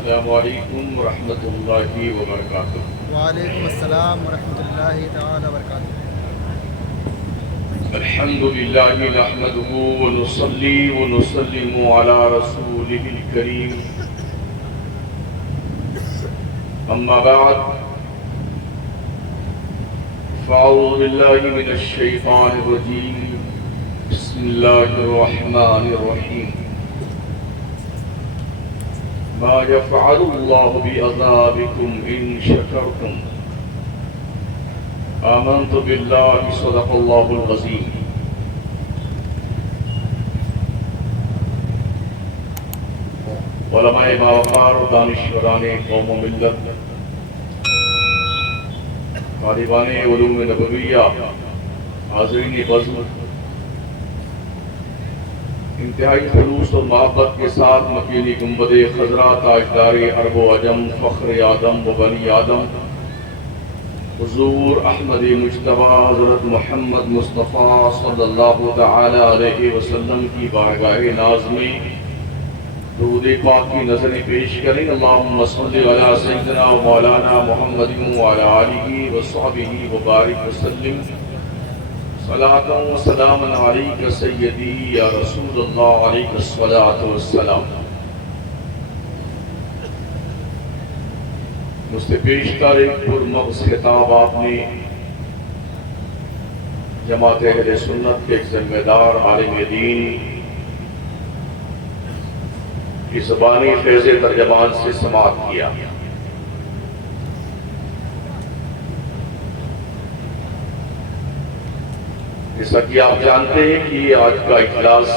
السلام علیکم ورحمۃ اللہ وبرکاتہ۔ وعلیکم السلام ورحمۃ اللہ تعالی وبرکاتہ۔ الحمد للہ نحمده ونصلی ونسلم علی رسولہ الکریم، اما بعد فاعوذ باللہ من الشیطان الرجیم، بسم اللہ الرحمن الرحیم۔ ما يفعل الله بعذابكم إن شكرتم آمنت بالله صدق الله العظيم۔ علماء باوقار، دانشوران قوم و ملت، طالبان علوم نبویہ، حاضرین بزم، انتہائی خلوص اور محبت کے ساتھ مکینی گنبد خضرا، تاجدار عرب و عجم، فخر آدم و بنی آدم، حضور احمد مجتبی حضرت محمد مصطفیٰ صلی اللہ تعالی علیہ وسلم کی بارگاہ ناز میں درود پاک کی نظریں پیش کریں۔ اللہم صلی علی سیدنا و مولانا محمد وعلی آلہ وصحبہ وبارک وسلم، صلاۃ و سلام علیک سیدی یا رسول اللہ، علیک الصلاۃ والسلام۔ مجھ سے پیشتر ایک پرمغز خطاب آپ نے جماعت اہل سنت کے ایک ذمہ دار عالم دین کی زبانی فیض ترجمان سے سماعت کیا۔ جیسا کہ آپ جانتے ہیں کہ آج کا اجلاس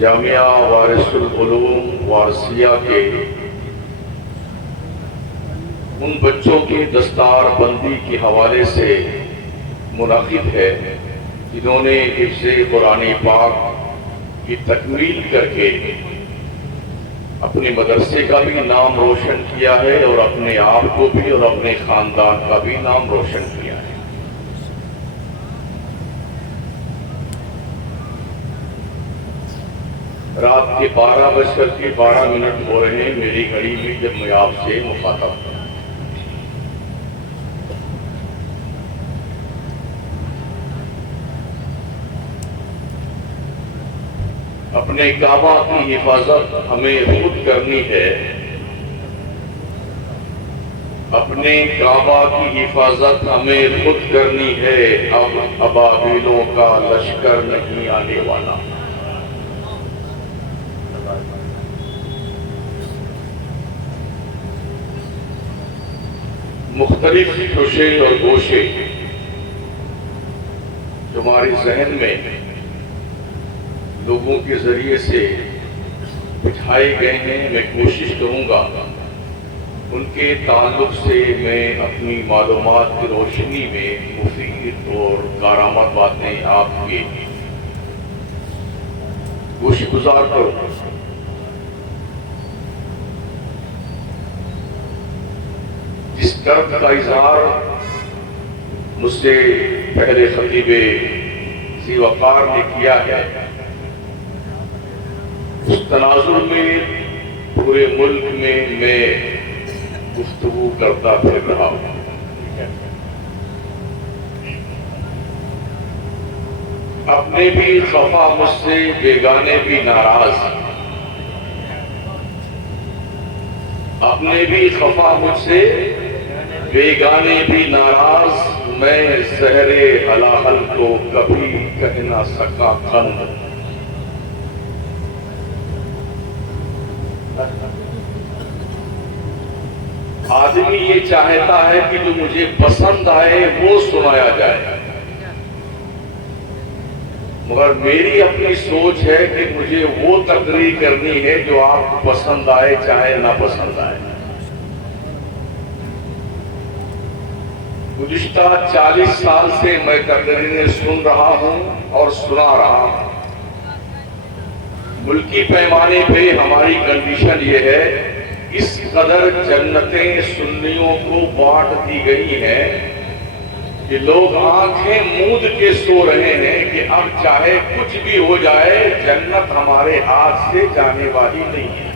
جامعہ وارث العلوم وارثیہ کے ان بچوں کی دستار بندی کے حوالے سے منعقد ہے جنہوں نے حفظ قرآن پاک کی تکمیل کر کے اپنے مدرسے کا بھی نام روشن کیا ہے اور اپنے آپ کو بھی اور اپنے خاندان کا بھی نام روشن کیا ہے۔ رات کے 12:12 ہو رہے ہیں میری گھڑی میں جب میں آپ سے مخاطب ہوں۔ اپنے کعبہ کی حفاظت ہمیں خود کرنی ہے، اپنے کعبہ کی حفاظت ہمیں خود کرنی ہے، اب ابابیلوں کا لشکر نہیں آنے والا۔ مختلف شوشے اور گوشے جو ہمارے ذہن میں لوگوں کے ذریعے سے بٹھائے گئے ہیں، میں کوشش کروں گا ان کے تعلق سے میں اپنی معلومات کی روشنی میں مفید اور کارآمد باتیں آپ کے گوش گزار کروں۔ جس درد کا اظہار مجھ سے پہلے خطیب ذی وقار نے کیا ہے، اس تناظر میں پورے ملک میں گفتگو کرتا پھر رہا ہوں۔ اپنے بھی خفا مجھ سے، بیگانے بھی ناراض، اپنے بھی خفا مجھ سے، بیگانے بھی ناراض، میں زہر ہلاہل کو کبھی کہہ نہ سکا قند۔ آدمی یہ چاہتا ہے کہ جو مجھے پسند آئے وہ سنایا جائے، مگر میری اپنی سوچ ہے کہ مجھے وہ تقریر کرنی ہے جو آپ کو پسند آئے چاہے نہ پسند آئے۔ گزشتہ 40 سال سے میں تقریریں سن رہا ہوں اور سنا رہا ہوں۔ ملکی پیمانے پہ ہماری کنڈیشن یہ ہے، اس قدر جنتیں سنیوں کو بانٹ دی گئی ہیں کہ لوگ آنکھیں موند کے سو رہے ہیں کہ اب چاہے کچھ بھی ہو جائے جنت ہمارے ہاتھ سے جانے والی نہیں ہے.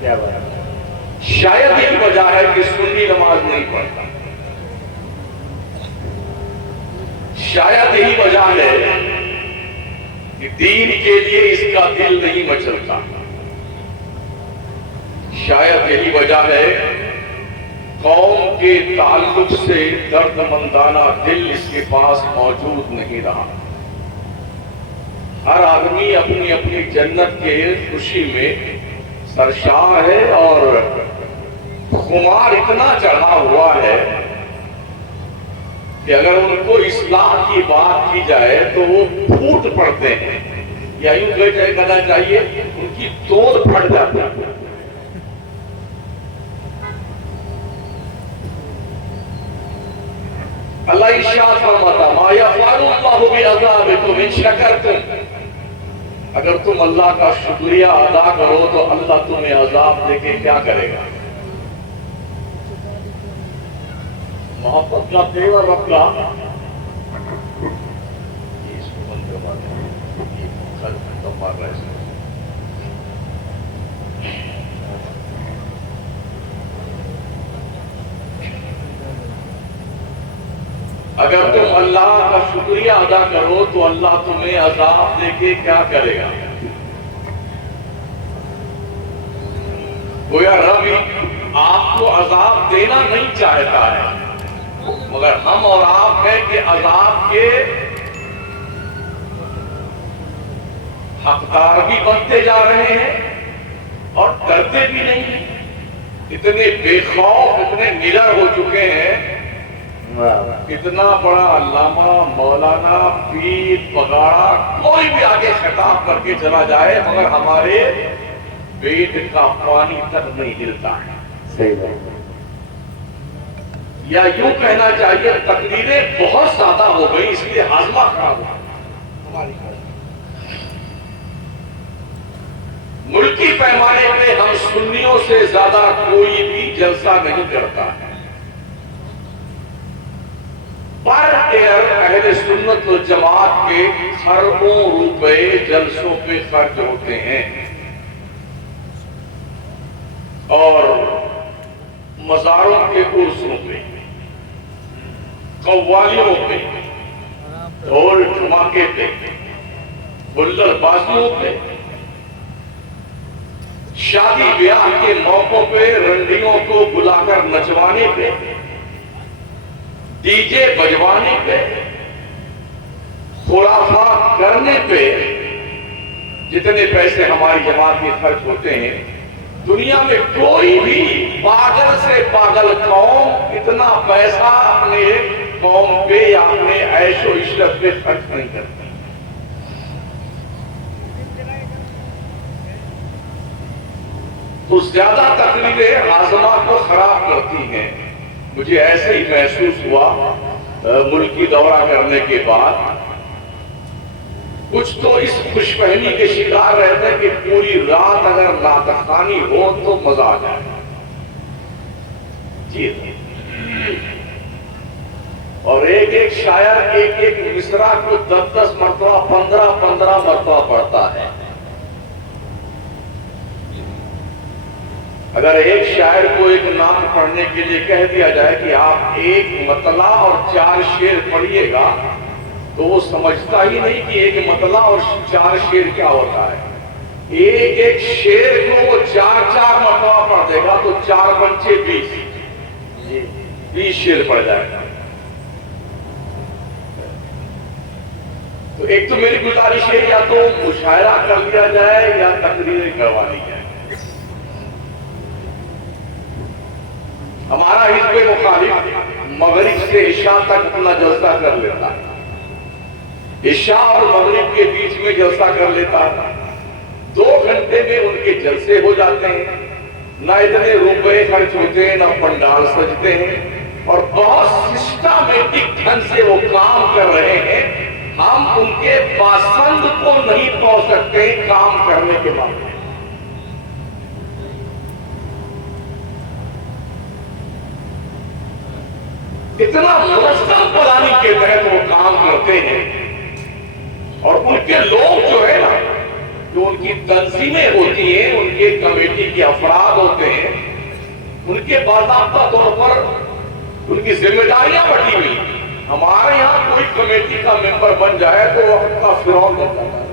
کیا بات ہے؟ شاید یہی وجہ ہے کہ سنی نماز نہیں پڑھتا. شاید یہی وجہ ہے کہ دین کے لیے اس کا دل نہیں مچلتا. شاید یہی وجہ ہے قوم کے تعلق سے درد مندانہ دل اس کے پاس موجود نہیں رہا. ہر آدمی اپنی اپنی جنت کے خوشی میں سرشار ہے اور خمار اتنا چڑھا ہوا ہے کہ اگر ان کو اصلاح کی بات کی جائے تو وہ پھوٹ پڑتے ہیں، یا یوں کہنا چاہیے ان کی توڑ پھٹ جاتی ہے. اللہ ارشاد فرماتا ما یفعل اللہ بعذابکم ان شکرتم، اگر تم اللہ کا شکریہ ادا کرو تو اللہ تمہیں عذاب دے کے کیا کرے گا. محبت کا تیور رکھا. اس کو بند کروا دیں، یہ خرچ مار رہا ہے. اگر تم اللہ کا شکریہ ادا کرو تو اللہ تمہیں عذاب دے کے کیا کرے گا. گویا رب آپ کو عذاب دینا نہیں چاہتا ہے، مگر ہم اور آپ ہیں کہ عذاب کے حقدار بھی بنتے جا رہے ہیں اور ڈرتے بھی نہیں ہیں. اتنے بے خوف، اتنے نڈر ہو چکے ہیں. اتنا بڑا علامہ، مولانا، پیر، پگاڑا کوئی بھی آگے خطاب کر کے چلا جائے مگر ہمارے پیٹ کا پانی تک نہیں ہلتا ہے. صحیح بات. یا یوں کہنا چاہیے تقریریں بہت زیادہ ہو گئی اس لیے ہاضمہ خراب ہو گیا. ملکی پیمانے پہ ہم سنیوں سے زیادہ کوئی بھی جلسہ نہیں کرتا ہے. پر اہل سنت و جماعت کے خربوں روپے جلسوں پہ خرچ ہوتے ہیں اور مزاروں کے عرسوں پہ، قوالیوں پہ، ڈھول دھماکے پہ، ہلڑ بازیوں پہ، شادی بیاہ کے موقعوں پہ رنڈیوں کو بلا کر نچوانے پہ، ڈی جے بجوانے پہ، خرافات کرنے پہ جتنے پیسے ہماری جماعت میں خرچ ہوتے ہیں دنیا میں کوئی بھی پاگل سے پاگل قوم اتنا پیسہ اپنے قوم پہ یا اپنے عیش و عشرت پہ خرچ نہیں کرتی. تو زیادہ تقریریں ہاضمہ کو خراب کرتی ہیں. مجھے ایسے ہی محسوس ہوا ملکی دورہ کرنے کے بعد. کچھ تو اس خوش فہمی کے شکار رہتے ہیں کہ پوری رات اگر نعت خوانی ہو تو مزہ آ جائے. جی اور ایک ایک شاعر ایک ایک مصرع کو 10 مرتبہ 15 مرتبہ پڑھتا ہے. اگر ایک شاعر کو ایک نعت پڑھنے کے لیے کہہ دیا جائے کہ آپ ایک مطلع اور 4 شعر پڑھیے گا تو وہ سمجھتا ہی نہیں کہ ایک مطلع اور 4 شعر کیا ہوتا ہے. ایک ایک شعر کو وہ 4 مرتبہ پڑھ دے گا تو 4 پنچے 20 شعر پڑھ جائے گا. تو ایک تو میری گزارش ہے یا تو مشاعرہ کر لیا جائے یا تقریریں کروا لی جائے. ہمارا حزب مخالف مغرب سے عشاء تک اپنا جلسہ کر لیتا ہے. عشاء اور مغرب کے بیچ میں جلسہ کر لیتا ہے. 2 گھنٹے میں ان کے جلسے ہو جاتے ہیں. نہ اتنے روپے خرچ ہوتے ہیں نہ پنڈال سجتے ہیں اور بہت سسٹمیٹک ڈھنگ سے وہ کام کر رہے ہیں. ہم ان کے پسند کو نہیں پہنچ سکتے کام کرنے کے بعد. کتنا منظم پلاننگ کے تحت وہ کام کرتے ہیں، اور ان کے لوگ جو ہے نا، جو ان کی تنظیمیں ہوتی ہیں، ان کے کمیٹی کے افراد ہوتے ہیں، ان کے باضابطہ طور پر ان کی ذمہ داریاں بٹی ہوئی۔ ہمارے یہاں کوئی کمیٹی کا ممبر بن جائے تو وہ اپنا فرعون بن جاتا ہے۔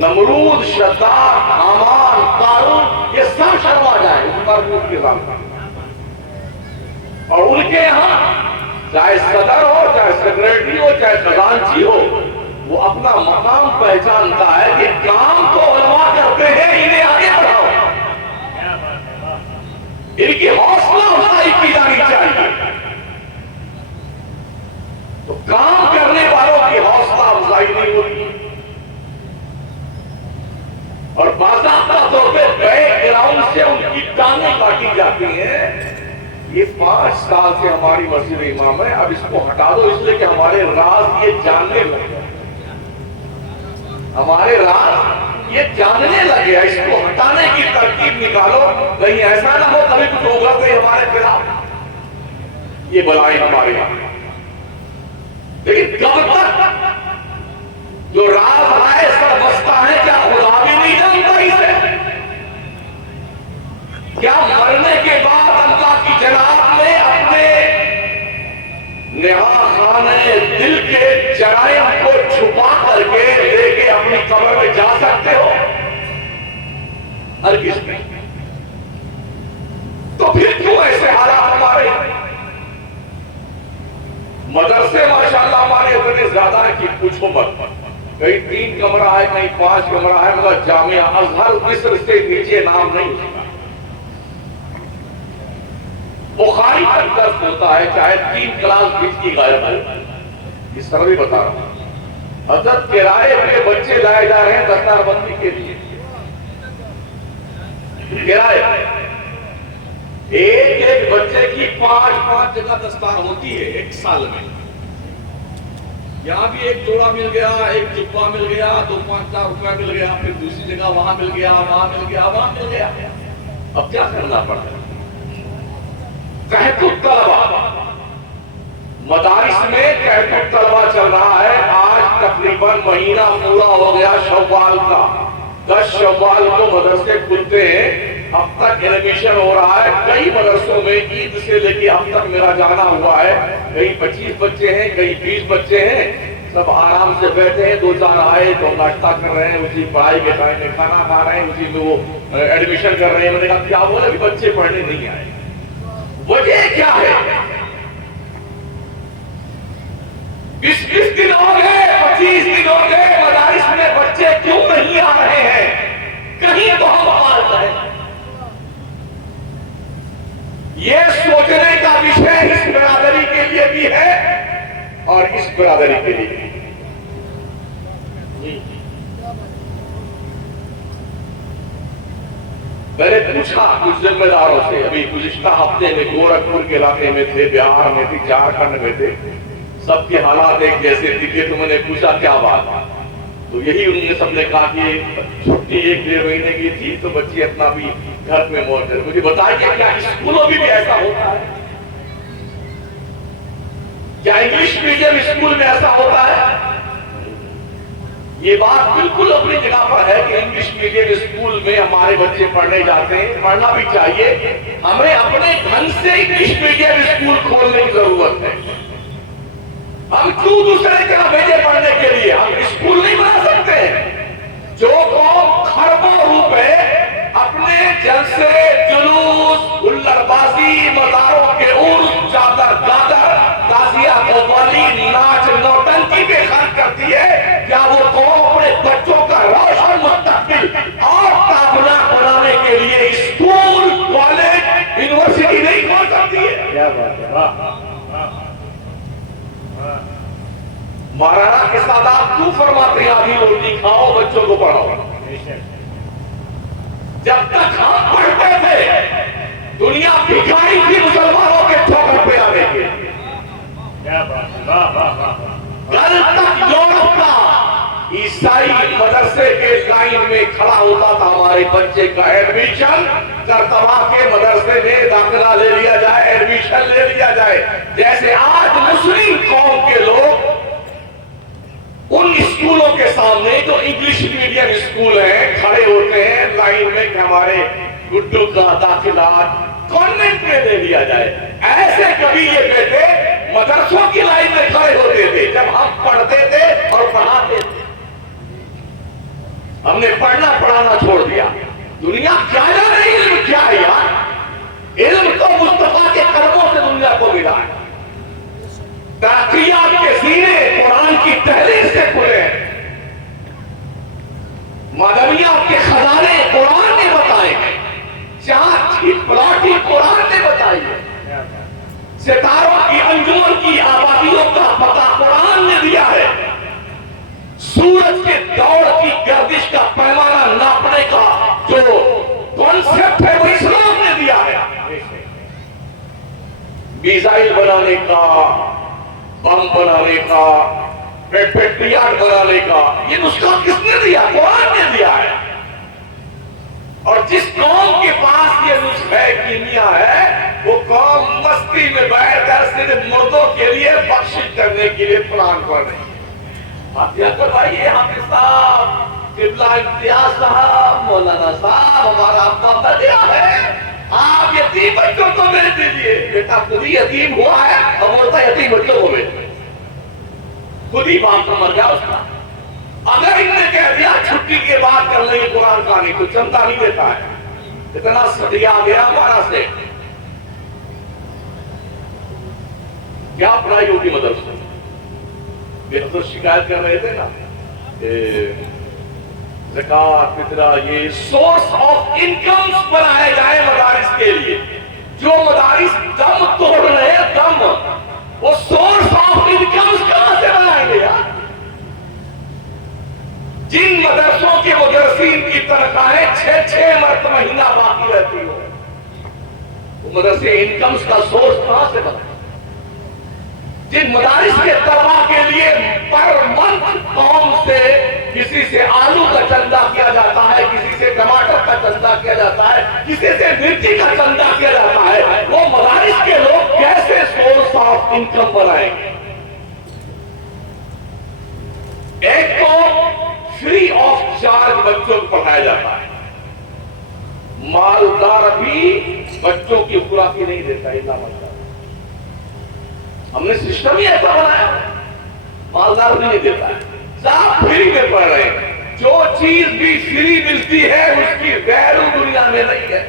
نمرود، شداد، حامان، قارون، یہ سب شرما جائے اس پر کے سامنے۔ اور ان کے یہاں چاہے صدر ہو، چاہے سیکریٹری ہو، چاہے خزانچی ہو، وہ اپنا مقام پہچانتا ہے کہ کام تو علماء کرتے ہیں، انہیں آگے بڑھاؤ، ان کی حوصلہ افزائی کی جانی چاہیے۔ تو کام کرنے والوں کی حوصلہ افزائی نہیں ہوتی، اور باضابطہ طور پہ بیک گراؤنڈ سے ان کی ٹانگیں کاٹی جاتی ہیں۔ یہ 5 سال سے ہماری مسجد امام ہے، اب اس کو ہٹا دو، اس لیے کہ ہمارے راز یہ جاننے لگے، ہمارے راز یہ جاننے لگے، اس کو ہٹانے کی ترکیب نکالو، کہیں ایسا نہ ہو کبھی کچھ ہوگا تو ہمارے خلاف یہ بلائیں ہمارے یہاں۔ لیکن کب تک جو راز آئے سر بستا ہے، کیا خدا بھی نہیں جانتا اسے؟ کیا مرنے کے بعد اللہ کی جناب میں اپنے نہا خانے دل کے جرائم کو چھپا کر کے لے کے اپنی قبر میں جا سکتے ہو؟ ہرگز نہیں۔ تو پھر کیوں ایسے حالات ہمارے؟ مدرسے ماشاءاللہ ہمارے اتنے زیادہ ہیں کہ پوچھو مت، کہیں 3 کمرہ ہے، کہیں 5 کمرہ ہے، مگر جامعہ ازہر مصر سے نیچے نام نہیں ہوتا۔ بخاری کا درس ہوتا ہے، چاہے 3 کلاس بیچ کی غائب ہے، اس طرح بھی بتا رہا ہوں۔ حضرت کرائے پہ بچے لائے جا رہے ہیں دستار بندی کے لیے، کرائے ایک بچے کی 5 جگہ دستار ہوتی ہے ایک سال میں۔ یہاں بھی ایک جوڑا مل گیا، ایک جبہ مل گیا، 2-5-4 روپے مل گیا، پھر دوسری جگہ وہاں مل گیا، وہاں مل گیا، وہاں مل گیا۔ اب کیا کرنا پڑتا ہے؟ قحط الطلبہ، مدارس میں قحط الطلبہ چل رہا ہے۔ آج تقریباً مہینہ پورا ہو گیا شوال کا، 10 شوال کو مدرسے کھلتے ہیں، اب تک ایڈمیشن ہو رہا ہے۔ کئی مدرسوں میں عید سے لے کے اب تک میرا جانا ہوا ہے، کہیں 25 بچے ہیں، کہیں 20 بچے ہیں، سب آرام سے بیٹھے ہیں، 2-4 آئے تو ناشتہ کر رہے ہیں، اسی پڑھائی کے ٹائم میں کھانا کھا رہے ہیں، اسی میں وہ ایڈمیشن کر رہے ہیں۔ میں نے کہا کیا بولے ابھی بچے پڑھنے نہیں آئے، وجہ کیا ہے؟ 20 دن ہو گئے، 25 دن ہو گئے، مدارس میں بچے کیوں نہیں آ رہے ہیں؟ کہیں تو ہم آواز ہے۔ یہ سوچنے کا وشے اس برادری کے لیے بھی ہے اور اس برادری کے لیے بھی۔ میں نے پوچھا کچھ ذمہ داروں سے، ابھی گزشتہ ہفتے میں گورکھپور کے علاقے میں تھے، بہار میں تھے، جھارکھنڈ میں تھے، سب کے حالات ایک جیسے دکھے، تو میں نے پوچھا کیا بات؟ تو یہی انہوں نے سب نے کہا کہ چھٹی 1-1.5 مہینے کی تھی تو بچے اپنا بھی گھر میں موجود ہیں۔ مجھے بتائیے کیا اسکولوں بھی ایسا ہوتا ہے؟ کیا انگلش میڈیم اسکول میں ایسا ہوتا ہے؟ یہ بات بالکل اپنی جگہ پر ہے کہ انگلش میڈیم اسکول میں ہمارے بچے پڑھنے جاتے ہیں، پڑھنا بھی چاہیے۔ ہمیں اپنے ڈھنگ سے انگلش میڈیم اسکول کھولنے کی ضرورت ہے۔ ہم کیوں دوسرے کے یہاں بھیجے پڑھنے کے لیے؟ ہم اسکول نہیں بنا سکتے؟ جو قوم خربوں روپے اپنے جلسے، جلوس، ہلڑ بازی، مزاروں کے عرس، چادر گادر، تازیہ قوالی، ناچ نوٹنکی پہ خرچ کرتی ہے، کیا وہ قوم اپنے بچوں کا روشن مستقبل اور تابناک بنانے کے لیے اسکول، کالج، یونیورسٹی نہیں کھول سکتی ہے؟ کیا بات ہے! مولانا کے سادات کیوں فرماتے ہیں آدھی روٹی کھاؤ بچوں کو پڑھاؤ؟ جب تک ہم پڑھتے تھے دنیا بھکاری تھی مسلمانوں کے ٹھوکر پہ آنے کے۔ کل تک یورپ کا عیسائی مدرسے کے لائن میں کھڑا ہوتا تھا ہمارے بچے کا ایڈمیشن کرتبا کے مدرسے میں داخلہ لے لیا جائے، ایڈمیشن شکل لے لیا جائے. جیسے آج مسلم قوم کے لوگ ان اسکولوں کے سامنے جو انگلش میڈیم اسکول ہیں کھڑے ہوتے ہیں لائن میں کہ ہمارے گڈو کا داخلات کانوینٹ میں دے دیا جائے. ایسے کبھی یہ بیٹے مدرسوں کی لائن میں کھڑے ہوتے تھے جب ہم پڑھتے تھے اور پڑھاتے تھے. ہم نے پڑھنا پڑھانا چھوڑ دیا. دنیا کیا جانے علم کیا ہے یار. علم تو مصطفیٰ کے قدموں سے دنیا کو ملا ہے. ترقیات کے سینے قرآن کی تحریر سے کھلے ہیں. مدنیات کے خزانے قرآن نے بتائے ہیں. چاند کی پلاٹی قرآن نے بتائی ہے. ستاروں کی انجمن کی آبادیوں کا پتہ قرآن نے دیا ہے. سورج کے دوڑ کی گردش کا پیمانہ ناپنے کا جو کانسیپٹ ہے وہ اسلام نے دیا ہے. میزائل بنانے کا، بم بنانے کا، پیٹریاٹ بنانے کا یہ نسخہ کس نے دیا؟ قرآن نے دیا ہے. اور جس قوم کے پاس یہ نسخہ کیمیا ہے وہ قوم مستی میں بیٹھ کر صرف مردوں کے لیے بخشش کرنے کے لیے قرآن پڑھ رہی ہے. فاتحہ کروائیے حافظ صاحب، قبلہ امتیاز صاحب، مولانا صاحب، ہمارا ابا بدیا ہے، آپ یتیم بچوں کو بھیج دیجیے. بیٹا خود ہی یتیم ہوا ہے اور بولتا یتیم بچوں کو بھیج، خود ہی باپ کا مر گیا اس کا. اگر ان نے کہہ دیا چھٹی کے بعد کر لیں گے قرآن کہانی تو چمتا نہیں دیتا ہے. اتنا صدیہ گیا ہمارا سے. کیا پڑھائی ہوگی مدرسے؟ تو شکایت کر رہے تھے نا زکات فطرہ یہ سورس آف انکمز بنائے جائیں مدارس کے لیے. جو مدارس دم توڑ رہے ہیں دم، وہ سورس آف انکمز کہاں سے بنائیں گے یار؟ جن مدرسوں کے مدرسین کی تنخواہیں 6 مرتبہ مہینہ باقی رہتی ہو، وہ مدرسے انکمز کا سورس کہاں سے بنائیں؟ جن مدارس کے طلباء کے لیے پر منتھ قوم سے کسی سے آلو کا چندہ کیا جاتا ہے، کسی سے ٹماٹر کا چندہ کیا جاتا ہے، کسی سے مرچی کا چندہ کیا جاتا ہے، وہ مدارس کے لوگ کیسے سورس آف انکم بنائیں گے؟ ایک تو فری آف چارج بچوں کو پڑھایا جاتا ہے. مالدار بھی بچوں کی خوراک نہیں دیتا ہے. ہم نے سسٹم ہی ایسا بنایا مالدار نہیں دیتا ہے. صاحب فری میں پڑھ رہے ہیں. جو چیز بھی فری ملتی ہے اس کی ویلیو دنیا میں نہیں ہے.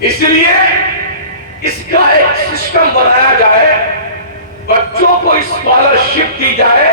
اس لیے اس کا ایک سسٹم بنایا جائے، بچوں کو اسکالرشپ دی جائے،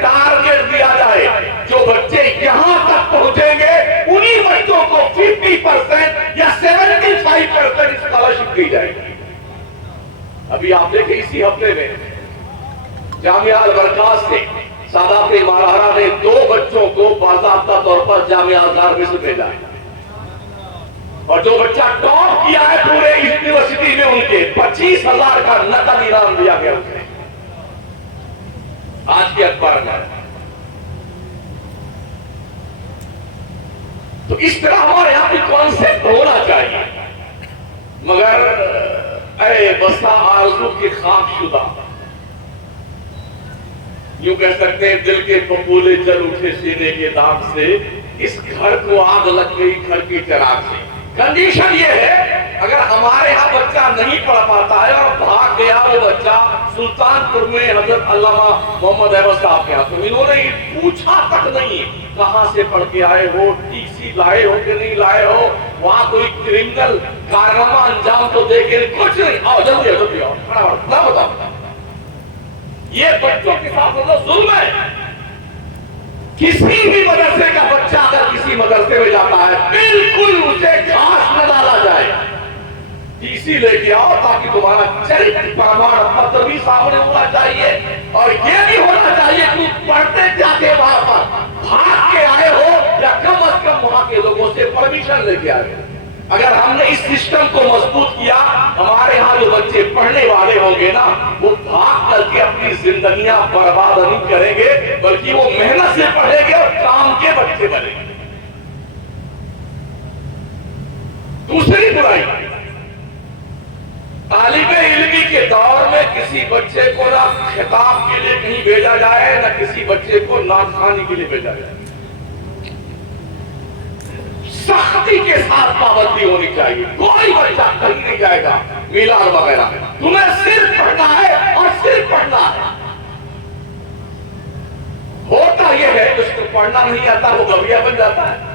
ٹارگٹ دیا جائے. جو بچے یہاں تک پہنچیں گے انہی بچوں کو 50% یا 75% اسکالرشپ دی جائے گی. ابھی آپ دیکھیں اسی ہفتے میں جامعہ البرکات سے سادات مراحہ نے 2 بچوں کو باضابطہ طور پر جامعہ ازہر میں سے بھیجا ہے. اور جو بچہ ٹاپ کیا ہے پورے یونیورسٹی میں ان کے 25,000 کا نقد انعام دیا گیا اسے. آج کے اخبار میں تو اس طرح ہمارے یہاں بھی کانسیپٹ ہونا چاہیے. مگر اے بسا آرزو کی خاک شدہ، یوں کہہ سکتے ہیں دل کے پپولے جل اٹھے سینے کے داغ سے، اس گھر کو آگ لگ گئی گھر کی چراغ سے. کنڈیشن یہ ہے اگر ہمارے ہاں بچہ نہیں پڑھ پاتا ہے اور بھاگ گیا وہ بچہ سلطان پور میں حضرت علامہ محمد احمد صاحب کے ہاں، تو انہوں نے پوچھا تک نہیں کہاں سے پڑھ کے آئے ہو، ٹی سی لائے ہو کہ نہیں لائے ہو، وہاں کوئی کرمنل کارنامہ انجام تو دے کے کچھ نہیں. آؤ جلدی جلدی آؤ نہ بتاؤ. یہ بچوں کے ساتھ ظلم ہے. کسی بھی مدرسے کا بچہ اگر کسی مدرسے میں جاتا ہے بالکل اسے گھاس نہ ڈالا جائے. ٹی سی لے کے آؤ تاکہ تمہارا چرتر پرمان پتر بھی سامنے ہونا چاہیے، اور یہ بھی ہونا چاہیے کہ پڑھتے کیا کے وہاں پر بھاگ کے آئے ہو یا کم از کم وہاں کے لوگوں سے پرمیشن لے کے آئے. اگر ہم نے اس سسٹم کو مضبوط کیا، ہمارے ہاں جو بچے پڑھنے والے ہوں گے نا وہ بھاگ کر کے اپنی زندگیاں برباد نہیں کریں گے، بلکہ وہ محنت سے پڑھیں گے اور کام کے بچے بنیں گے. دوسری برائی، طالب علمی کے دور میں کسی بچے کو نہ خطاب کے لیے کہیں بھیجا جائے، نہ کسی بچے کو نعت خوانی کے لیے بھیجا جائے. سختی کے ساتھ پابندی ہونی چاہیے. کوئی بچہ کہیں نہیں جائے گا میلاد وغیرہ. تمہیں صرف پڑھنا ہے اور صرف پڑھنا ہے. ہوتا یہ ہے جس کو پڑھنا نہیں آتا وہ گویا بن جاتا ہے.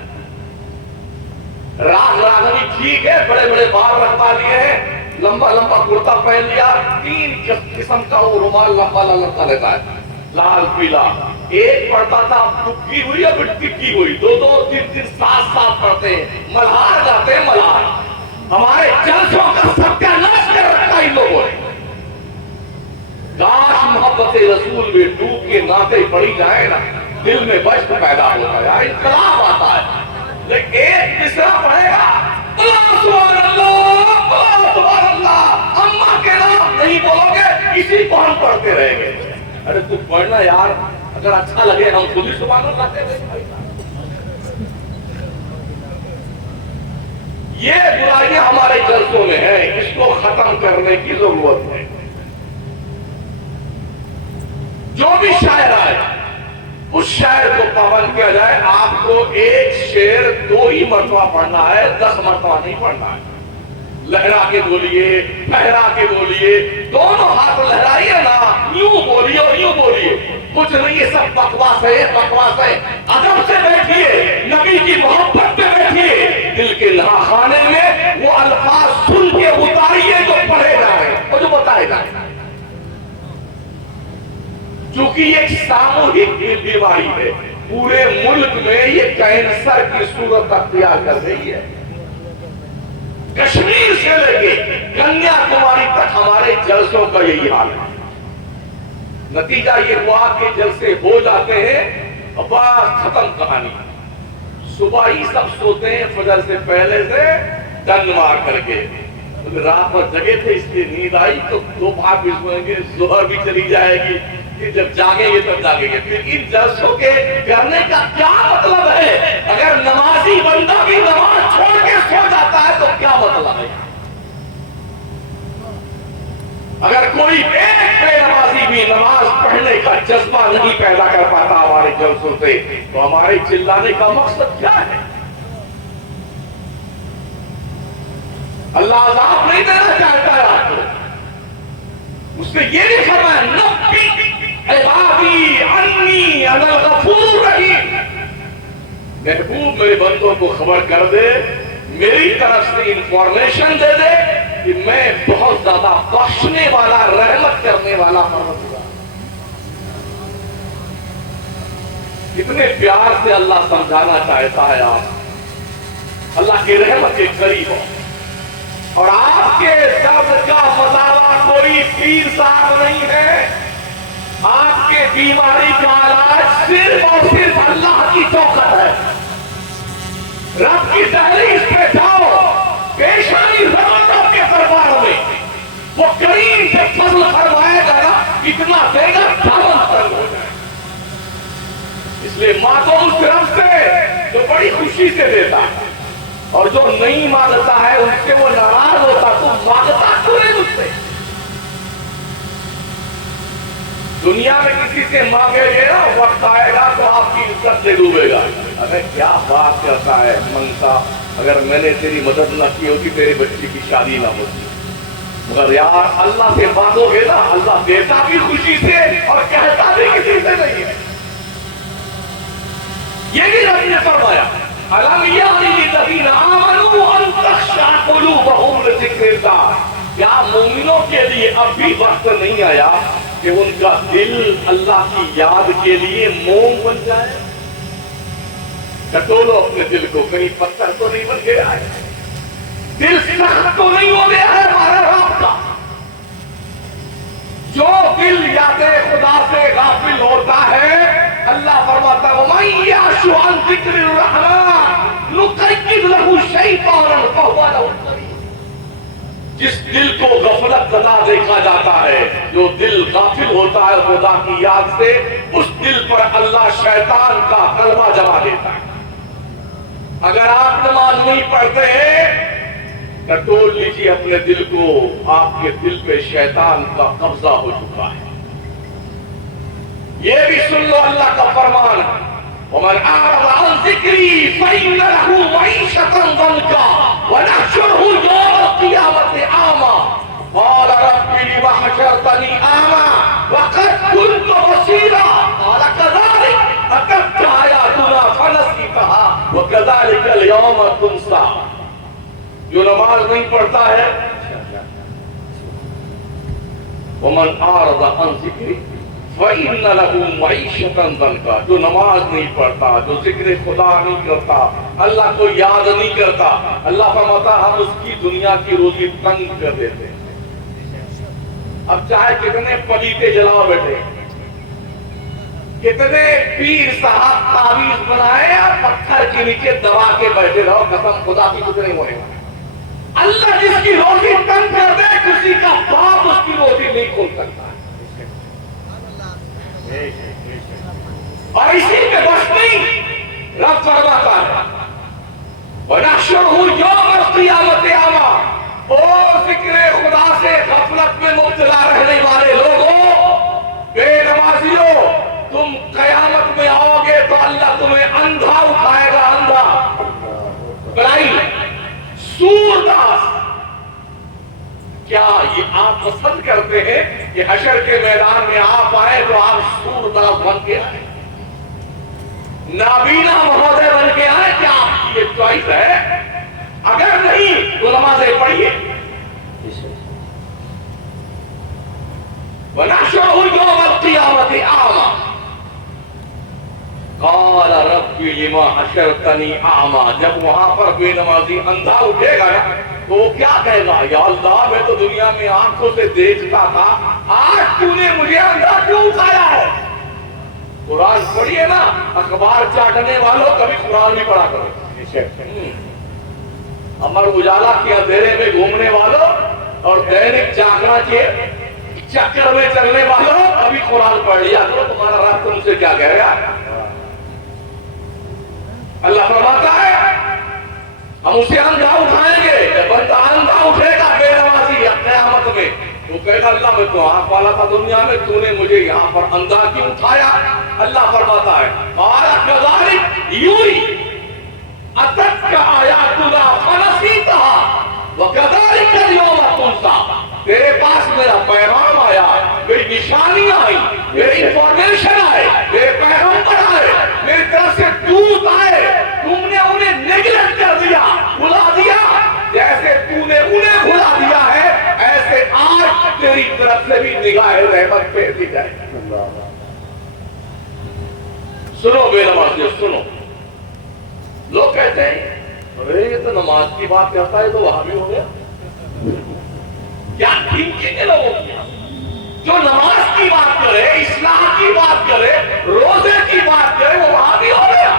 راگ راگنی ٹھیک ہے، بڑے بڑے بال رکھوا لیے ہیں، لمبا لمبا کرتا پہن لیا، 3 قسم کا وہ رومال لمبا لگتا لیتا ہے، لال پیلا. ایک پڑھتا تھا ٹکی ہوئی یا ٹکی ہوئی، 2 3 7 پڑھتے ہیں. ملہار جاتے ہیں ملہار. ہمارے جلسوں کا سب کا نش کر رکھا ان لوگوں نے. کاش محبت رسول میں ڈوب کے نعتیں پڑھی جائیں نا، دل میں بشت پیدا ہوتا ہے، انقلاب آتا ہے. لیکن ایک مصرع پڑھے گا، اللہ سبحان اللہ، اللہ سبحان اللہ، اماں کے نام نہیں بولو گے، اسی کو ہم پڑھتے رہیں گے. ارے تو پڑھنا یار، اگر اچھا لگے ہم خود ہی سبحان اللہ کہتے ہیں. یہ برائیاں ہمارے جلسوں میں ہیں، اس کو ختم کرنے کی ضرورت ہے. جو بھی شاعر آئے اس شاعر کو پابند کیا جائے. آپ کو ایک شعر 2 ہی مرتبہ پڑھنا ہے، 10 مرتبہ نہیں پڑھنا ہے. لہرا کے بولیے، پھہرا کے بولیے، دونوں ہاتھ لہرائیے نا، یوں بولیے اور یوں بولیے. کچھ نہیں، یہ سب بکواس ہے، بکواس ہے. ادب سے بیٹھیے، نبی کی محبت پہ بیٹھیے. دل کے خانے میں وہ الفاظ سن کے اتاریے جو پڑھے جا رہے ہیں اور جو بتائے جا رہے ہیں. چونکہ یہ ایک ساموہک بیماری ہے، پورے ملک میں یہ کینسر کی صورت اختیار کر رہی ہے. کشمیر سے لے کے کنیا کماری تک ہمارے جلسوں کا یہی حال ہے. نتیجہ یہ ہوا کہ جلسے ہو جاتے ہیں، بس ختم کہانی. صبح ہی سب سوتے ہیں فجر سے پہلے سے ڈنگ مار کر کے. رات بھر جگے تھے اس لیے نیند آئی تو 2 بھاگ بھی سوئیں گے، ظہر بھی چلی جائے گی، کہ جب جاگیں گے تب جاگیں گے. پھر ان جلسوں کے کرنے کا کیا مطلب ہے؟ اگر نمازی بندہ بھی نماز چھوڑ کے سو جاتا ہے تو کیا مطلب ہے؟ اگر کوئی ایک بے نمازی بھی نماز پڑھنے کا جذبہ نہیں پیدا کر پاتا ہمارے جلسوں سے، تو ہمارے چلانے کا مقصد کیا ہے؟ اللہ عذاب نہیں دینا چاہتا ہے آپ کو. اس نے یہ نہیں فرمایا نبی عبادی انی انا الغفور الرحیم. محبوب میرے بندوں کو خبر کر دے، میری طرف سے انفارمیشن دے دے کہ میں بہت زیادہ بخشنے والا، رحمت کرنے والا پروردگار. کتنے پیار سے اللہ سمجھانا چاہتا ہے آپ اللہ کی رحمت کے قریب ہو. اور آپ کے درد کا مداوا کوئی پیر صاحب نہیں ہے. آپ کے بیماری کا علاج صرف اور صرف اللہ کی توقت ہے. رب کی دہلیز پہ جاؤ، پیشانی رمضوں کے درباروں میں وہ کریم سے فضل فرمائے گا نا، اتنا دے گا دامن تنگ ہو جائے. اس لیے مانگو اس رب سے جو بڑی خوشی سے دیتا ہے، اور جو نہیں مانگتا ہے ان سے وہ ناراض ہوتا. تو مانگتا کیوں نہیں مجھ سے؟ دنیا میں کسی سے مانگے گے نا، وقت آئے گا تو آپ کی عزت سے ڈوبے گا. ارے کیا بات کرتا ہے منگتا، اگر میں نے تیری مدد نہ کی ہوتی تیرے بچے کی شادی نہ ہوتی. مگر یار اللہ سے مانگو گے نا، اللہ دیتا بھی خوشی سے اور کہتا بھی کسی سے نہیں ہے. یہ بھی رب نے فرمایا أَلَمْ يَعْنِ لِلَّذِينَ آمَنُوا أَن تَخْشَعَ قُلُوبُهُمْ لِذِكْرِ اللَّهِ. کیا مومنوں کے لیے اب بھی وقت نہیں آیا کہ ان کا دل اللہ کی یاد کے لیے موم بن جائے؟ ٹٹولو اپنے دل کو، کہیں پتھر تو نہیں بن گیا ہے، دل سخت تو نہیں ہو گیا ہے ہمارا رب کا. جو دل یاد خدا سے غافل ہوتا ہے، اللہ فرماتا ہے وَمَن يَعْشُ عَن ذِكْرِ الرَّحْمَنِ نُقَيِّضْ لَهُ شَيْطَانًا فَهُوَ لَهُ قَرِينٌ. جس دل کو غفلت زدہ دیکھا جاتا ہے، جو دل غافل ہوتا ہے خدا کی یاد سے، اس دل پر اللہ شیطان کا غلبہ جما دیتا ہے. اگر آپ نماز نہیں پڑھتے ہیں ٹٹول لیجیے اپنے دل کو، آپ کے دل پہ شیطان کا قبضہ ہو چکا ہے۔ یہ بھی سن لو اللہ کا فرمان، وَمَنْ أَعْرَضَ عَنْ ذِكْرِي فَإِنَّ لَهُ مَعِيشَةً ضَنْكًا وَنَحْشُرُهُ يَوْمَ الْقِيَامَةِ أَعْمَىٰ قَالَ رَبِّ لِمَ حَشَرْتَنِي أَعْمَىٰ وَقَدْ كُنتُ بَصِيرًا قَالَ كَذَٰلِكَ أَتَتْكَ آيَاتُنَا فَنَسِيتَهَا وَكَذَٰلِكَ الْيَوْمَ تُنسَىٰ۔ جو نماز نہیں پڑھتا ہے، وَمَنْ أَعْرَضَ عَنْ ذِكْرِي فَإِنَّ لَهُ مَعِيشَةً ضَنْكًا۔ جو نماز نہیں پڑھتا، جو ذکر خدا نہیں کرتا، اللہ کو یاد نہیں کرتا، اللہ فرماتا ہم اس کی دنیا کی روزی تنگ کر دیتے ہیں۔ اب چاہے کتنے پلیتے جلاؤ بیٹھے، کتنے پیر صاحب تعویذ بنائے یا پتھر کے نیچے دبا کے بیٹھے رہو، قسم خدا کی کچھ نہیں ہوئے گا۔ اللہ جس کی روزی تنگ کر دے، کسی کا باپ اس کی روزی نہیں کھول سکتا۔ اور اسی میں بس نہیں، رب فرماتا ہے وَنَحْشُرُهُ يَوْمَ الْقِيَامَةِ أَعْمَىٰ۔ او ذکر خدا سے غفلت میں مبتلا رہنے والے لوگوں، بے نمازیوں، تم قیامت میں آؤ گے تو اللہ تمہیں اندھا اٹھائے گا، اندھا بلائنڈ سورداس۔ کیا یہ آپ پسند کرتے ہیں کہ حشر کے میدان میں آپ آئے تو آپ سورداس بن کے آئے، نابینا مہودے بن کے آئے؟ کیا آپ کی یہ چوائس ہے؟ اگر نہیں تو نمازیں پڑھیے۔ وَنَحْشُرُهُ يَوْمَ الْقِيَامَةِ أَعْمَىٰ قَالَ رَبِّ لِمَ حَشَرْتَنِي أَعْمَىٰ۔ جب وہاں پر بے نمازی اندھا اٹھے گا تو وہ کیا کہے گا؟ یا اللہ، میں تو دنیا میں آنکھوں سے دیکھتا تھا، آج تو نے مجھے اندھا کیوں اٹھایا ہے؟ قرآن پڑھیے نا، اخبار چاٹنے والوں کبھی قرآن بھی پڑھا کرو۔ امر اجالا کے اندھیرے میں گھومنے والوں اور دینک جاگرن کے چکر میں چلنے والوں کبھی قرآن پڑھ لیا کرو، تمہارا رب تم سے کیا کہہ رہا ہے؟ اللہ فرماتا ہے ہم اسے اندھا اٹھائیں گے۔ جب بندہ اندھا اٹھے گا بے نمازی قیامت میں، وہ کہے گا اللہ میں تو آنکھ والا تھا دنیا میں، تو نے مجھے یہاں پر اندھا کیوں اٹھایا؟ اللہ فرماتا ہے قال كذلك یوری اتتک آیاتنا فنسیتها وكذلك اليوم تنسیٰ۔ تیرے پاس میرا پیغام آیا، میری نشانیاں آئی، میری انفارمیشن آئے، میرے پیغمبر آئے، میری طرف سے دودھ آئے، تم نے انہیں نیگلیکٹ کر دیا، بھلا دیا۔ جیسے تو نے انہیں بھلا دیا ہے، ایسے آج تیری طرف سے بھی نگاہ رحمت پہ دی جائے۔ سنو بے نمازیوں، سنو۔ لوگ کہتے ہیں ارے یہ تو نماز کی بات کرتا ہے تو وہاں بھی ہو گیا۔ کیا تھنکنگ ہے لوگوں کی؟ جو نماز کی بات کرے، اسلام کی بات کرے، روزے کی بات کرے، وہ وہاں بھی ہو گیا۔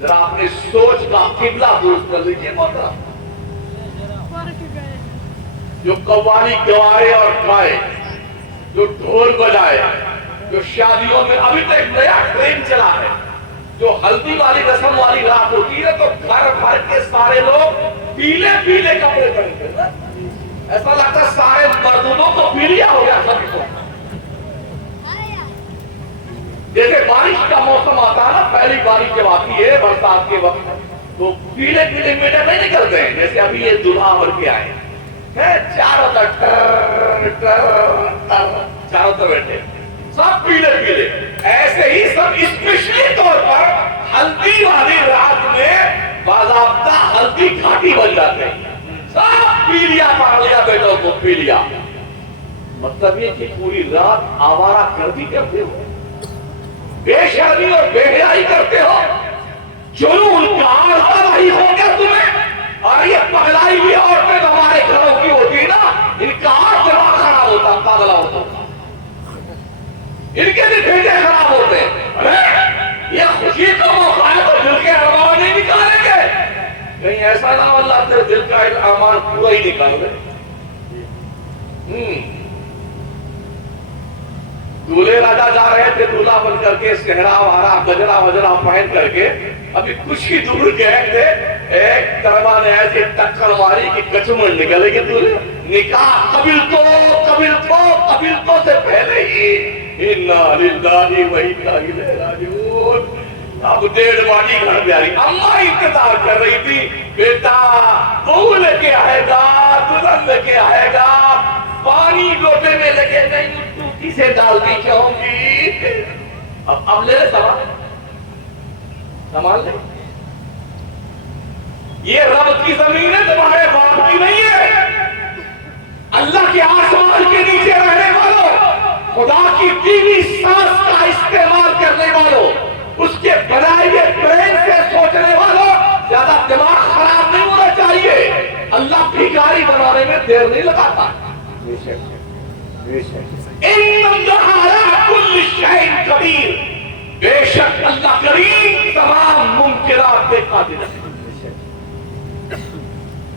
ذرا اپنے سوچ کا قبلہ درست کر لیجیے محترم۔ جو قوالی گوائے اور گائے، جو ڈھول بجائے، جو شادیوں میں ابھی تو ایک نیا ٹرینڈ چلا ہے، جو ہلدی والی رسم والی رات ہوتی ہے تو گھر بھر کے سارے لوگ پیلے پیلے کپڑے پہنتے ہیں، ایسا لگتا ہے سارے مردوں کو پیلیا ہو گیا سبھی کو۔ جیسے بارش کا موسم آتا ہے نا، پہلی بارش جب آتی ہے برسات کے وقت تو پیلے پیلے میٹر نہیں نکلتے ہیں، جیسے ابھی یہ دلہا بھر کے آئے چاروں طرف چاروں طرف بیٹھے سب پیلے پیلے، ایسے ہی سب اسپیشلی طور پر ہلدی والی رات میں باضابطہ ہلدی گھاٹی بن جاتے ہیں، سب پیلیا پڑھ لیا بیٹوں کو پیلیا۔ مطلب یہ کہ پوری رات آوارہ گردی کرتے ہو، بے شرمی اور بے حیائی کرتے ہو، جنون کا آرزہ نہیں ہو گیا تمہیں۔ اور یہ پگلائی ہوئی عورتیں ہمارے گھروں کی ہوتی نا، ان کا اور دماغ خراب ہوتا، پاگلا ہوتا، ان کے بھی بھیجے خراب ہوتے ہیں۔ یہ خوشی کا موقع ہے تو دل کے ارمان نہیں نکالیں گے، کہیں ایسا نہ اللہ تیرے دل کا ارمان پورا ہی نکال دے۔ دولہے راجا جا رہے تھے دولہا بن کر کے، صحرا وہرا گجرا وجرا پہن کر کے، ابھی کچھ ہی دور گئے تھے ایک طلبہ نے ایسی ٹکر ماری کہ کچمڑ نکلے گی تُو نکاح قبل تو سے پہلے ہی اِنَّا لِلَّهِ وَإِنَّا إِلَيْهِ رَاجِعُونَ. اب 1.5 باٹی گھر پہ آ رہی, اماں انتظار کر رہی تھی, بیٹا بہو لے کے آئے گا, دلہن لے کے آئے گا, پانی لوٹے میں لگے نہیں ٹوٹی سے ڈال دی کیوں گی. اب لے سامان لے. یہ رب کی زمین ہے, تمہارے باپ کی نہیں ہے. اللہ کے آسمان کے نیچے رہنے والوں, خدا کی دینی سانس کا استعمال کرنے والوں, اس کے بنائے ہوئے برین سے سوچنے والوں, زیادہ دماغ خراب نہیں ہونا چاہیے. اللہ بھکاری بنانے میں دیر نہیں لگاتا. ان اللہ علی کل شیء قدیر, بے شک اللہ کریم تمام ممکنات پہ قادر ہے.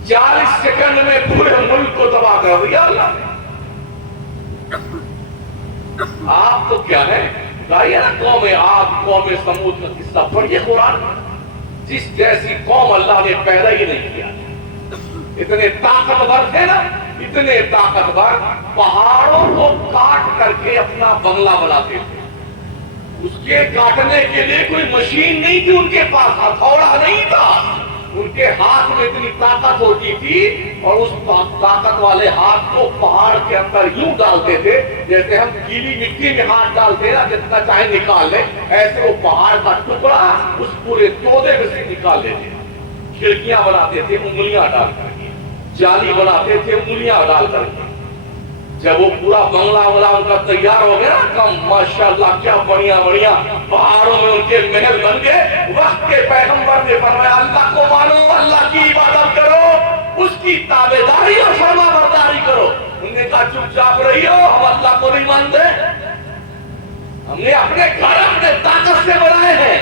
40 سیکنڈ میں پورے ملک کو تباہ کر دیا اللہ نے. آپ تو کیا ہے نا, قوم عاد قوم سمود کا قصہ پڑھیے قرآن. جس جیسی قوم اللہ نے پیدا ہی نہیں کیا. اتنے طاقتور تھے نا, اتنے طاقتور, پہاڑوں کو کاٹ کر کے اپنا بنگلہ بناتے تھے. اس کے کاٹنے کے لیے کوئی مشین نہیں تھی ان کے پاس, ہتھوڑا نہیں تھا. ان کے ہاتھ میں اتنی طاقت ہوتی تھی اور اس طاقت والے ہاتھ کو پہاڑ کے اندر یوں ڈالتے تھے جیسے ہم گیلی مٹی میں ہاتھ ڈالتے ہیں نا, جتنا چاہے نکال لیں, ایسے وہ پہاڑ کا ٹکڑا اس پورے تودے میں سے نکال لیتے. کھڑکیاں بناتے تھے انگلیاں ڈال کر کے, جالی بناتے تھے انگلیاں ڈال کر کے. جب وہ پورا بنگلہ والا ان کا تیار ہو گیا نا, ماشاءاللہ کیا بڑھیا بڑھیا پہاڑوں میں ان کے محل بن گئے. وقت کے پیغمبر نے فرمایا اللہ کو مانو, اللہ کی عبادت کرو, اس کی تابعداری اور فرما برداری کرو. انہوں نے کہا چپ چاپ رہی ہو, ہم اللہ کو نہیں مانتے, ہم نے اپنے گھر اپنے طاقت سے بنائے ہیں.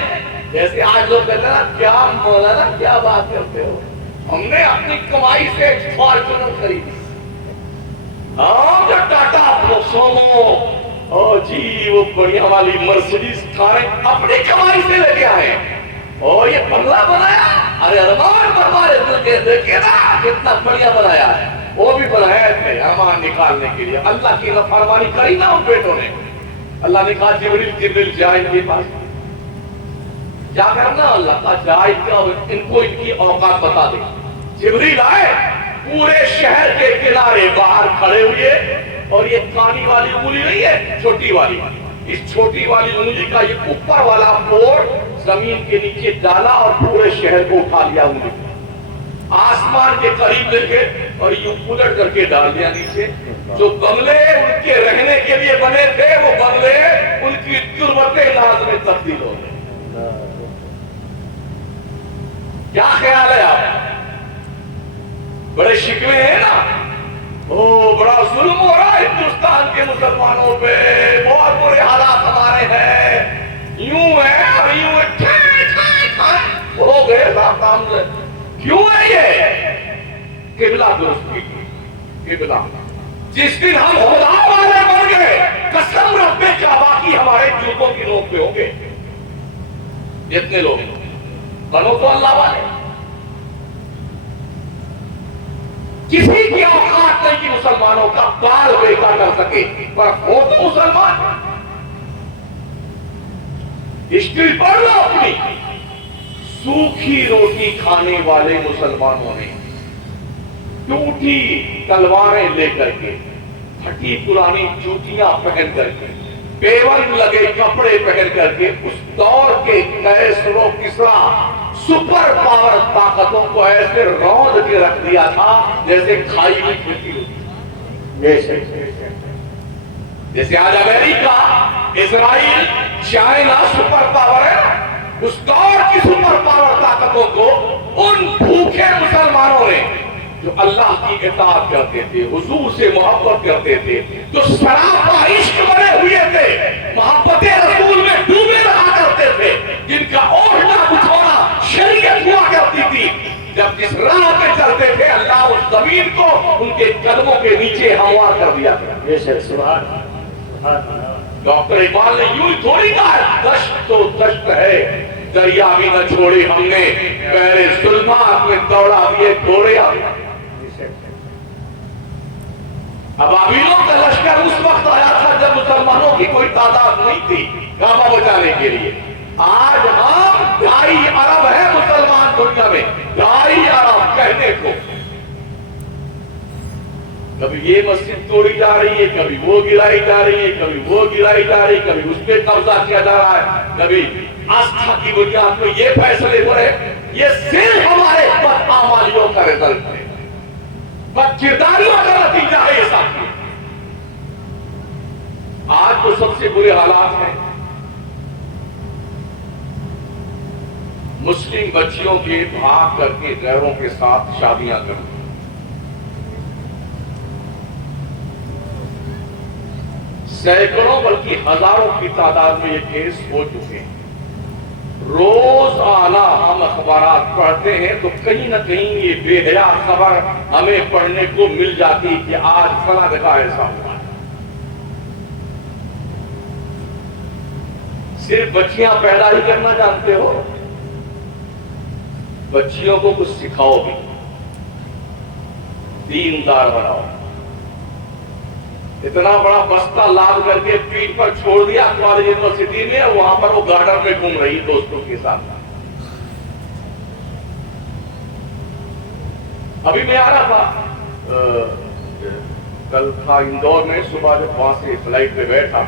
جیسے آج لوگ کہتے ہیں نا, کیا مولانا کیا بات کرتے ہو, ہم نے اپنی کمائی سے فارچونر خریدی. ہاں جو ٹاٹا سومو اور جی وہ بڑھیا والی مرسیڈیز کاریں اپنی کمائی سے لے کے آئے, اور یہ بنگلہ بنایا. ارے ارمان ہمارے دل کے دیکھے نا کتنا بڑھیا بنایا ہے. وہ بھی بنایا تھے ارمان نکالنے کے لیے. اللہ کی نافرمانی کری نا ان بیٹوں نے. اللہ نے کہا جبریل جائے ان کے پاس, کیا کرنا, اللہ کا جائے ان کو ان کی اوقات بتا دے. جبریل آئے, پورے شہر کے کنارے باہر کھڑے ہوئے, اور یہ کانی والی انگلی نہیں ہے, چھوٹی والی, اس چھوٹی والی انگلی کا یہ اوپر والا پور زمین کے نیچے ڈالا اور پورے شہر کو اٹھا لیا انگلی, آسمان کے قریب لے کے اور یوں الٹ کر کے ڈال دیا نیچے. جو بنگلے ان کے رہنے کے لیے بنے تھے وہ بنگلے ان کی تربت ناز میں تبدیل ہو گئے. کیا خیال ہے آپ؟ بڑے شکوے ہیں نا, او بڑا ظلم ہو رہا ہے ہندوستان کے مسلمانوں پہ, بہت برے حالات ہمارے ہیں, یوں ہے اور یوں ہو گئے کام. کیوں ہے یہ قبلہ درستی کی قبلہ. جس دن ہم خدا والے بن گئے, قسم رب کعبہ کی ہمارے جوتوں کی نوک پہ ہوں گے. جتنے لوگ بنو تو اللہ والے, کسی کی اوقات نہیں کہ مسلمانوں کا بال بیٹا کر سکے, پر ہو تو مسلمان. ہسٹری پڑھ لو اپنی. سوکھی روٹی کھانے والے مسلمانوں نے ٹوٹی تلواریں لے کر کے, پھٹی پرانی جوتیاں پہن کر کے, پیون لگے کپڑے پہن کر کے اس دور کے کیسر و کسرا سپر پاور طاقتوں کو ایسے روند کے رکھ دیا تھا جیسے کھائی میں کھیتی ہوتی. جیسے آج امریکہ, اسرائیل, چائنا سپر پاور ہے. اس دور کی سپر پاور طاقتوں کو ان بھوکے مسلمانوں نے جو اللہ کی اطاعت کرتے تھے, حضور سے محبت کرتے تھے, جو سراپا عشق بنے ہوئے تھے, محبت رسول میں ڈوبے رہا کرتے تھے, جن کا اوڑھنا بچھونا شریعت ہوا کرتی تھی, جب جس راہ پہ چلتے تھے اللہ اس زمین کو ان کے قدموں کے نیچے ہموار کر دیا تھا. ڈاکٹر اقبال نے یوں ہی تھوڑی کہا, دشت تو دشت ہے دریا بھی نہ چھوڑی ہم نے، پہرے ظلمات میں دوڑا دیے گھوڑے ہم نے۔ ابابیلوں کا لشکر اس وقت آیا تھا جب مسلمانوں کی کوئی تعداد نہیں تھی کعبہ بچانے کے لیے۔ آج ہم 2.5 ارب ہے مسلمان دنیا میں، 2.5 ارب کہنے کو۔ کبھی یہ مسجد توڑی جا رہی ہے، کبھی وہ گرائی جا رہی ہے، کبھی وہ گرائی جا رہی ہے، کبھی اس پہ قبضہ کیا جا رہا ہے، کبھی آستھا کی بنیاد پر یہ فیصلے ہو رہے۔ یہ صرف ہمارے بدعمالیوں کا رزلٹ ہے، بد کرداریوں کا نتیجہ ہے یہ سب۔ آج تو سب سے برے حالات ہیں مسلم بچیوں کے بھاگ کر کے غیروں کے ساتھ شادیاں کرنا۔ سینکڑوں بلکہ ہزاروں کی تعداد میں یہ کیس ہو چکے ہیں۔ روزانہ ہم اخبارات پڑھتے ہیں تو کہیں نہ کہیں یہ بے حیا خبر ہمیں پڑھنے کو مل جاتی کہ آج فلاں جگہ ایسا ہوا ہے۔ صرف بچیاں پیدا ہی کرنا جانتے ہو؟ بچیوں کو کچھ سکھاؤ بھی، دیندار بناؤ۔ اتنا بڑا بستہ لاد کر کے پیٹھ پر چھوڑ دیا کالج یونیورسٹی میں، وہاں پر وہ گارڈن میں گھوم رہی دوستوں کے ساتھ۔ ابھی میں آ رہا تھا، کل تھا اندور میں، صبح جب وہاں سے فلائٹ پہ بیٹھا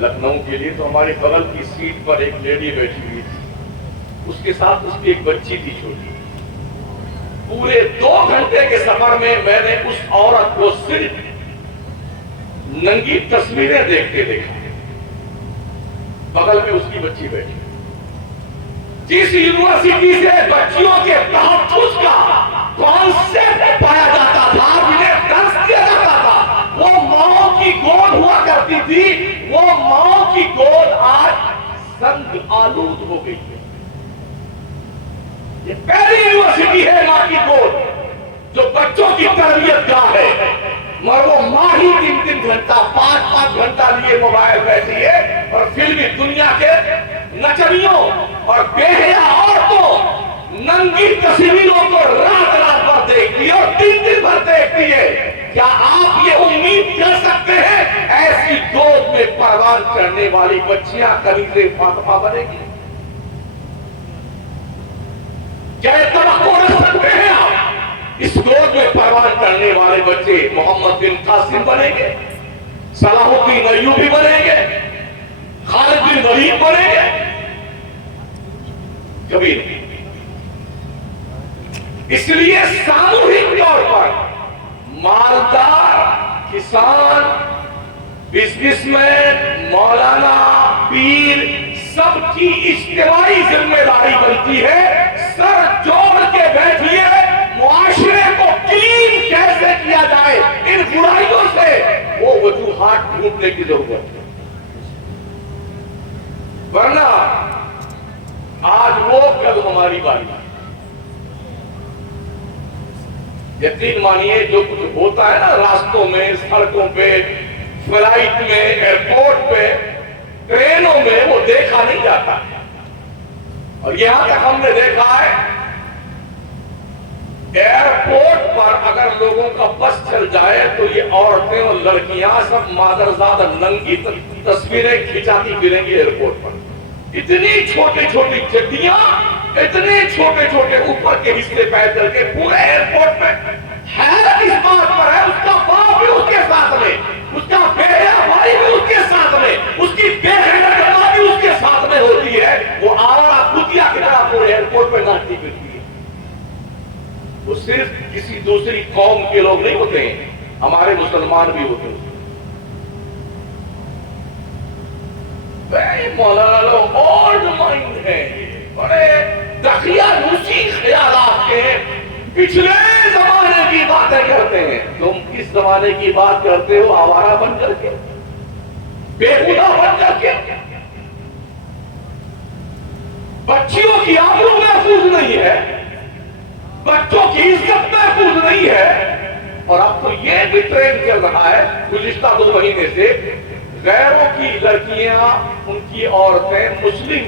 لکھنؤ کے لیے، تو ہمارے بغل کی سیٹ پر ایک لیڈی بیٹھی ہوئی تھی، اس کے ساتھ اس کی ایک بچی تھی چھوٹی۔ پورے 2 گھنٹے کے سفر میں میں نے اس عورت کو صرف ننگی تصویریں دیکھتے دیکھا، بغل میں اس کی بچی بیٹھی۔ جس یونیورسٹی سے بچیوں کے تحفظ کا کانسیپٹ پایا جاتا تھا، انہیں درس دیا جاتا تھا، وہ ماؤں کی گود ہوا کرتی تھی، وہ ماؤں کی گود آج سنگ آلود ہو گئی ہے۔ یہ پہلی یونیورسٹی ہے ماں کی گود جو بچوں کی تربیت گاہ ہے، مگر وہ ماں ہی 3 گھنٹہ 5 گھنٹہ لیے موبائل بیٹھی ہے اور فلمی دنیا کے نچنیوں اور بے حیا عورتوں ننگی تصویروں کو رات رات بھر دیکھتی ہے اور 3 بھر دیکھتی ہے۔ کیا آپ یہ امید کر سکتے ہیں ایسی گود میں پروان چڑھنے والی بچیاں کنیزِ فاطمہ بنے گی؟ کیا توقع رکھ سکتے ہیں آپ اس گود میں پروان چڑھنے والے بچے محمد بن قاسم بنیں گے، صلاح الدین ایوبی بنیں گے، خالد بن ولید بنیں گے؟ کبھی نہیں۔ اس لیے ساموہک طور پر مالدار کسان، بزنس مین، مولانا، پیر، سب کی اجتماعی ذمہ داری بنتی ہے سر جوڑ کے بیٹھیے، معاشرے کو کلین کیسے کیا جائے ان برائیوں سے، وہ وجوہات ڈھونڈنے کی ضرورت ہے۔ ورنہ آج وہ کل ہماری باری۔ یقین مانیے جو کچھ ہوتا ہے نا راستوں میں، سڑکوں پہ، فلائٹ میں، ایئرپورٹ پہ، ٹرینوں میں، وہ دیکھا نہیں جاتا۔ اور یہاں تک ہم نے دیکھا ہے ایئرپورٹ پر اگر لوگوں کا بس چل جائے تو یہ عورتیں اور لڑکیاں سب مادرزاد ننگی تصویریں کھچاتی پھریں گی ایئرپورٹ پر۔ اتنی چھوٹی چھوٹی چڈیاں، اتنے چھوٹے چھوٹے اوپر کے حصے پہن کر کے پورے ایئرپورٹ میں۔ حیرت اس بات پر ہے اس کا باپ بھی اس کے ساتھ میں، اس کا بیٹا بھائی بھی اس کے ساتھ میں، اس کی بہن بھی اس کے ساتھ میں ہوتی ہے، وہ آوارہ کتیا کی طرح پورے ایئرپورٹ پہ ناچتی پھرتی ہے۔ وہ صرف کسی دوسری قوم کے لوگ نہیں ہوتے ہیں، ہمارے مسلمان بھی ہوتے ہیں۔ مولانا لوگ اولڈ مائنڈ ہیں، بڑے دخیہ روسی خیالات کے پچھلے زمانے کی باتیں کرتے ہیں۔ تم کس زمانے کی بات کرتے ہو؟ آوارہ بن کر کے، بےہودہ بن کر کے، بچیوں کی آبرو محفوظ نہیں ہے، بچوں کی عزت محفوظ نہیں ہے۔ اور اب تو یہ بھی ٹرینڈ چل رہا ہے گزشتہ 2 مہینے سے، غیروں کی لڑکیاں، ان کی عورتیں مسلم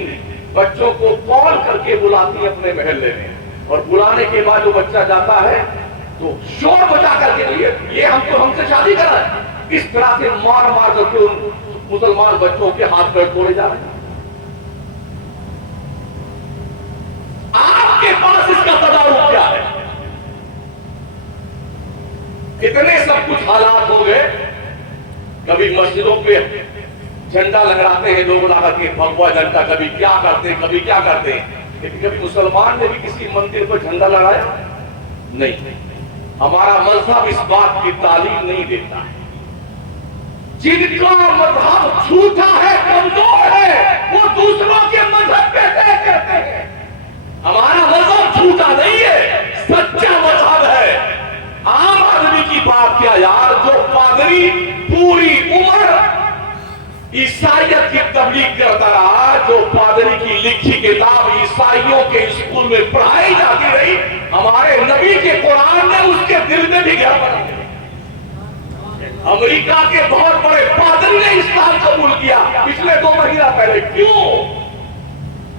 بچوں کو کال کر کے بلاتی ہیں اپنے محلے میں، اور بلانے کے بعد جو بچہ جاتا ہے تو شور بچا کر کے یہ ہم سے شادی کرا ہے، اس طرح سے مار مار کر کے ان مسلمان بچوں کے ہاتھ پیر توڑے جا رہے ہیں۔ آپ کے پاس اس کا تدارک کیا ہے؟ اتنے سب کچھ حالات ہو گئے، کبھی مسجدوں پہ جھنڈا لہراتے ہیں لوگ لا کر کے بھگوا جھنڈا، کبھی کیا کرتے ہیں کبھی کیا کرتے ہیں، لیکن کبھی مسلمان نے بھی کسی مندر پر جھنڈا لگایا نہیں۔ ہمارا مذہب اس بات کی تعلیم نہیں دیتا ہے۔ جن کا مذہب جھوٹا ہے، کمزور ہے، وہ دوسروں کے مذہب پہ طے کرتے ہیں۔ ہمارا مذہب جھوٹا نہیں ہے، سچا مذہب ہے۔ عام آدمی کی بات کیا یار، جو پادری پوری عمر عیسائیت کی تبلیغ کرتا رہا، جو پادری کی لکھی کتاب عیسائیوں کے اسکول میں پڑھائی جاتی رہی، ہمارے نبی کے قرآن نے اس کے دل میں بھی گھر بنا دیا۔ امریکہ کے بہت بڑے پادری نے اسلام قبول کیا پچھلے 2 مہینہ پہلے۔ کیوں؟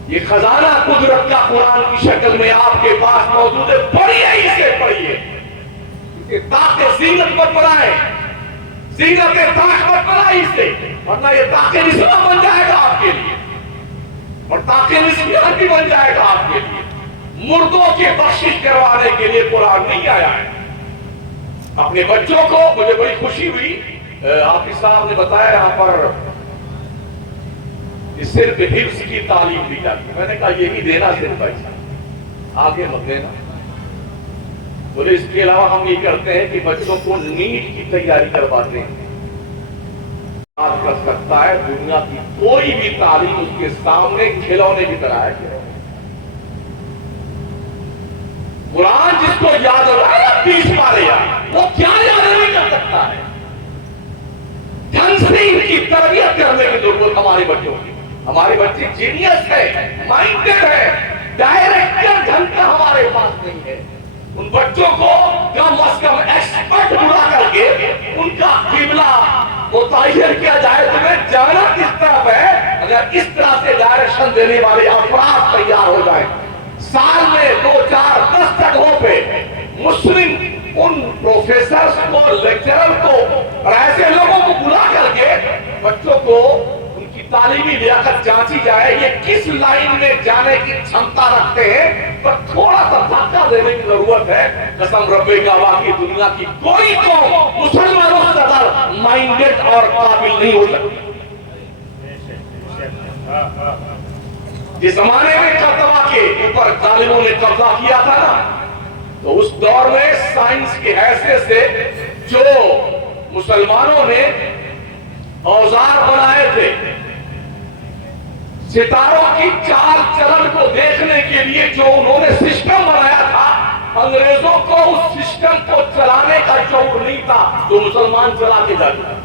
یہ خزانہ قدرت کا قرآن کی شکل میں آپ کے پاس موجود ہے، پڑھیے، اسے پڑھیے، اسے تاکہ زینت پر پڑھائیں، زینت تاج پر پڑھائیں اسے، ورنہ یہ تاکہ اسلام بن جائے گا آپ کے لیے، اور تاکہ اسلام بھی بن جائے گا آپ کے لیے۔ مردوں کی بخشش کروانے کے لیے قرآن نہیں آیا ہے۔ اپنے بچوں کو، مجھے بڑی خوشی ہوئی، حافظ صاحب نے بتایا یہاں پر صرف حفظ کی تعلیم دی جاتی ہے۔ میں نے کہا یہی دینا صرف بھائی صاحب، آگے مت دینا۔ بولے اس کے علاوہ ہم یہ کرتے ہیں کہ بچوں کو نیٹ کی تیاری کرواتے ہیں۔ بات کر سکتا ہے دنیا کی کوئی بھی تعلیم اس کے سامنے کھلونے کی طرح ہے۔ قرآن جس کو یاد ہو رہا ہے 20 پارے یاد، وہ کیا یاد نہیں کر سکتا ہے؟ ڈھنگ سے ان کی تربیت کرنے کی ضرورت ہمارے بچوں کی۔ ہمارے بچے جینیس ہے، مائنڈڈ ہے، ڈائریکٹر ڈھنگ کا ہمارے پاس نہیں ہے۔ ان بچوں کو کم از کم ایکسپرٹ بلا کر کے ان کا قبلہ متعین کیا جائے، تمہیں جانا کس طرف ہے۔ اگر اس طرح سے ڈائریکشن دینے والے افراد تیار ہو جائیں، سال میں 2 4 10 جگہوں پہ مسلم ان پروفیسرز کو، لیکچرر کو اور ایسے لوگوں کو بلا کر کے بچوں کو ان کی تعلیمی لیاقت جانچی جائے، یہ کس لائن میں جانے کی چھمتا رکھتے ہیں، پر تھوڑا سا دھکا دینے کی ضرورت ہے۔ قسم رب کعبہ کی دنیا کی کوئی قوم مسلمانوں سے زیادہ مائنڈڈ اور قابل نہیں ہو سکتی۔ جس زمانے میں کرتبہ کے اوپر ظالموں نے قبضہ کیا تھا نا، تو اس دور میں سائنس کی حیثیت سے جو مسلمانوں نے اوزار بنائے تھے، ستاروں کی چال چلن کو دیکھنے کے لیے جو انہوں نے سسٹم بنایا تھا، انگریزوں کو اس سسٹم کو چلانے کا شعور نہیں تھا جو مسلمان چلا کے جاتے۔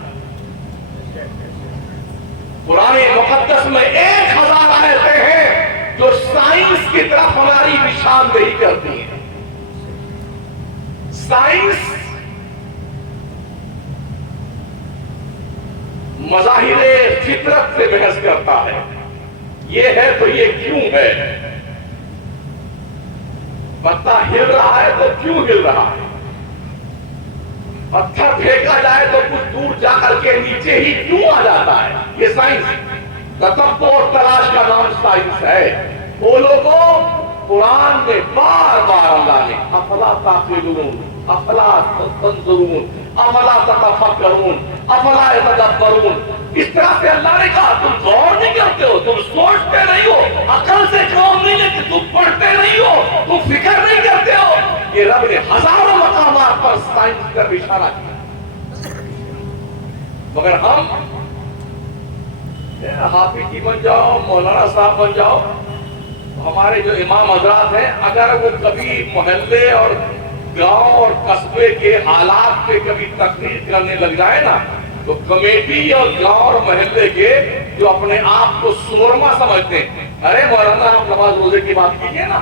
قرآن مقدس میں 1000 آیتیں ہیں جو سائنس کی طرف ہماری نشاندہی کرتی ہیں۔ سائنس مظاہر فطرت سے بحث کرتا ہے، یہ ہے تو یہ کیوں ہے، پتہ ہل رہا ہے تو کیوں ہل رہا ہے، پتھر پھینکا جائے تو کچھ دور جا کر کے نیچے ہی کیوں آ جاتا ہے۔ یہ سائنس، تتبع اور تلاش کا نام سائنس ہے۔ وہ لوگوں قرآن میں بار بار اللہ نے افلا تعقلون، افلا تنظرون، افلا تتفکرون، افلا یتدبرون، اس طرح سے اللہ نے کہا تم غور نہیں کرتے ہو، تم سوچتے نہیں ہو، عقل سے کام نہیں لیتے، تم پڑھتے نہیں ہو، تم فکر نہیں کرتے ہو۔ یہ رب نے ہزاروں مقامات پر سائنس کا اشارہ کیا، مگر ہم حافظ جی بن جاؤ، مولانا صاحب بن جاؤ، ہمارے جو امام حضرات ہیں اگر وہ کبھی محلے اور گاؤں اور قصبے کے حالات پہ کبھی تقریر کرنے لگ جائے نا، تو کمیٹی اور گاؤں اور محلے کے جو اپنے آپ کو سورما سمجھتے ہیں، ارے مولانا آپ نماز روزے کی بات کیجئے نا۔